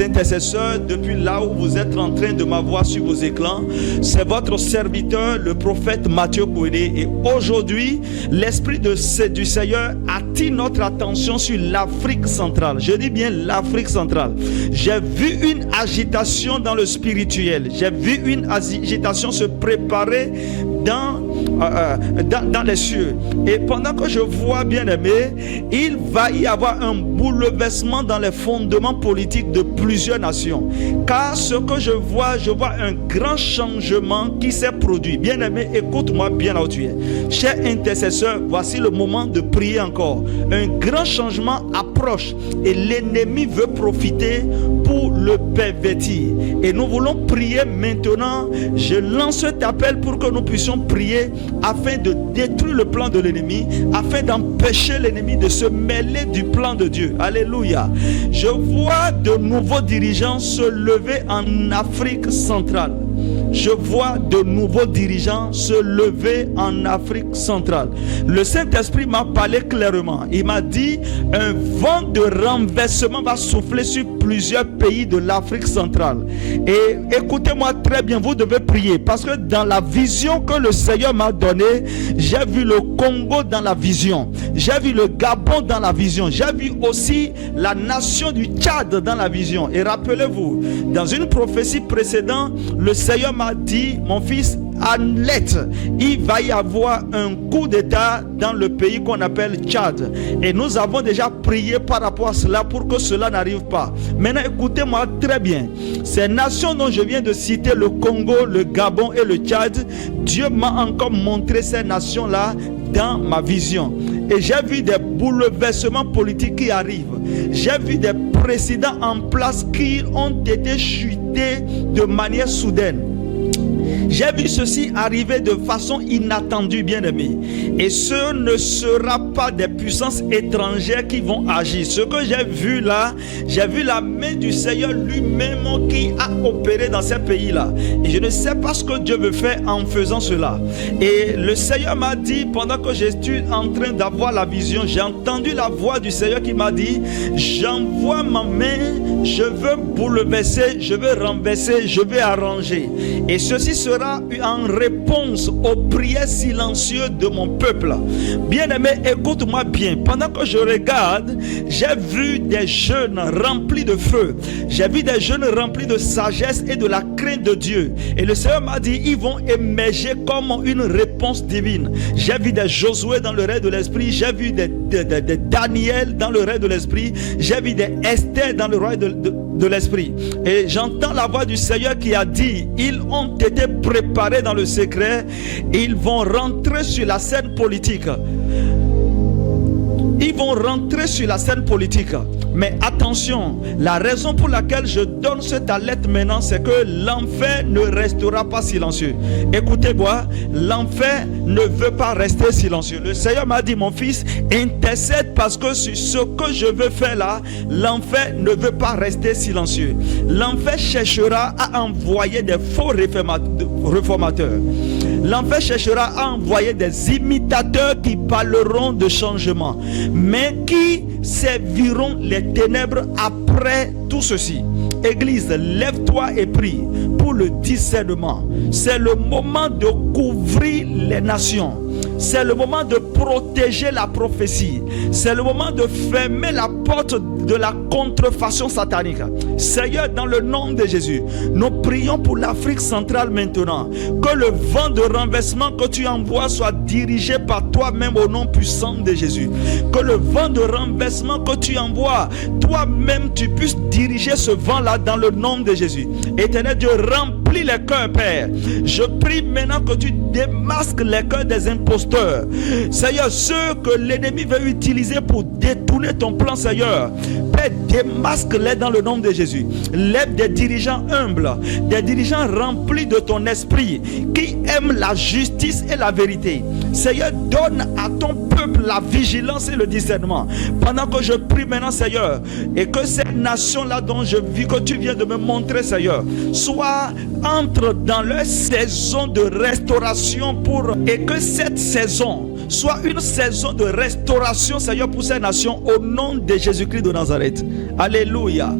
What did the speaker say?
intercesseurs, depuis là où vous êtes en train de m'avoir sur vos écrans, c'est votre serviteur, le prophète Mathieu Kouédé. Et aujourd'hui, l'Esprit du Seigneur attire notre attention sur l'Afrique centrale. Je dis bien l'Afrique centrale. J'ai vu une agitation dans le spirituel. J'ai vu une agitation se préparer dans les cieux. Et pendant que je vois, bien aimé, il va y avoir un bouleversement dans les fondements politiques de plusieurs nations. Car ce que je vois un grand changement qui s'est produit. Bien aimé, écoute-moi bien là où tu es. Cher intercesseur, voici le moment de prier encore. Un grand changement approche et l'ennemi veut profiter pour le pervertir. Et nous voulons prier maintenant. Je lance cet appel pour que nous puissions prier afin de détruire le plan de l'ennemi, afin d'empêcher l'ennemi de se mêler du plan de Dieu. Alléluia. Je vois de nouveaux dirigeants se lever en Afrique centrale. Je vois de nouveaux dirigeants se lever en Afrique centrale. Le Saint-Esprit m'a parlé clairement. Il m'a dit, un vent de renversement va souffler sur plusieurs pays de l'Afrique centrale. Et écoutez-moi très bien, vous devez prier. Parce que dans la vision que le Seigneur m'a donnée, j'ai vu le Congo dans la vision. J'ai vu le Gabon dans la vision. J'ai vu aussi la nation du Tchad dans la vision. Et rappelez-vous, dans une prophétie précédente, le Seigneur m'a dit, mon fils, Annette, il va y avoir un coup d'état dans le pays qu'on appelle Tchad. Et nous avons déjà prié par rapport à cela pour que cela n'arrive pas. Maintenant, écoutez-moi très bien. Ces nations dont je viens de citer, le Congo, le Gabon et le Tchad, Dieu m'a encore montré ces nations-là dans ma vision. Et j'ai vu des bouleversements politiques qui arrivent. J'ai vu des présidents en place qui ont été chutés de manière soudaine. J'ai vu ceci arriver de façon inattendue, bien-aimé. Et ce ne sera pas des puissances étrangères qui vont agir. Ce que j'ai vu là, j'ai vu la main du Seigneur lui-même qui a opéré dans ces pays-là. Et je ne sais pas ce que Dieu veut faire en faisant cela. Et le Seigneur m'a dit, pendant que j'étais en train d'avoir la vision, j'ai entendu la voix du Seigneur qui m'a dit, j'envoie ma main, je veux bouleverser, je veux renverser, je veux arranger. Et ceci sera en réponse aux prières silencieuses de mon peuple. Bien-aimé, écoute-moi bien. Pendant que je regarde, j'ai vu des jeunes remplis de feu. J'ai vu des jeunes remplis de sagesse et de la crainte de Dieu. Et le Seigneur m'a dit, ils vont émerger comme une réponse divine. J'ai vu des Josué dans le règne de l'esprit. J'ai vu des Daniel dans le règne de l'esprit. J'ai vu des Esther dans le règne de l'esprit. Et j'entends la voix du Seigneur qui a dit, ils ont été préparés dans le secret, ils vont rentrer sur la scène politique. Ils vont rentrer sur la scène politique. Mais attention, la raison pour laquelle je donne cette alerte maintenant, c'est que l'enfer ne restera pas silencieux. Écoutez-moi, l'enfer ne veut pas rester silencieux. Le Seigneur m'a dit, mon fils, intercède parce que sur ce que je veux faire là, l'enfer ne veut pas rester silencieux. L'enfer cherchera à envoyer des faux réformateurs. L'enfer cherchera à envoyer des imitateurs qui parleront de changement, mais qui serviront les ténèbres après tout ceci. Église, lève-toi et prie pour le discernement. C'est le moment de couvrir les nations. C'est le moment de protéger la prophétie. C'est le moment de fermer la porte de la contrefaçon satanique. Seigneur, dans le nom de Jésus, nous prions pour l'Afrique centrale maintenant. Que le vent de renversement que tu envoies soit dirigé par toi-même au nom puissant de Jésus. Que le vent de renversement que tu envoies, toi-même tu puisses diriger ce vent-là dans le nom de Jésus. Éternel Dieu, remplis les cœurs, Père. Je prie maintenant que tu démasques les cœurs des imposteurs. Seigneur, ceux que l'ennemi veut utiliser pour détourner ton plan, Seigneur, Père, démasque-les dans le nom de Jésus. Lève des dirigeants humbles, des dirigeants remplis de ton esprit, qui aiment la justice et la vérité. Seigneur, donne à ton peuple la vigilance et le discernement. Pendant que je prie maintenant, Seigneur, et que cette nation-là dont je vis, que tu viens de me montrer, Seigneur, entre dans leur saison de restauration et que cette saison soit une saison de restauration, Seigneur, pour ces nations, au nom de Jésus-Christ de Nazareth. Alléluia.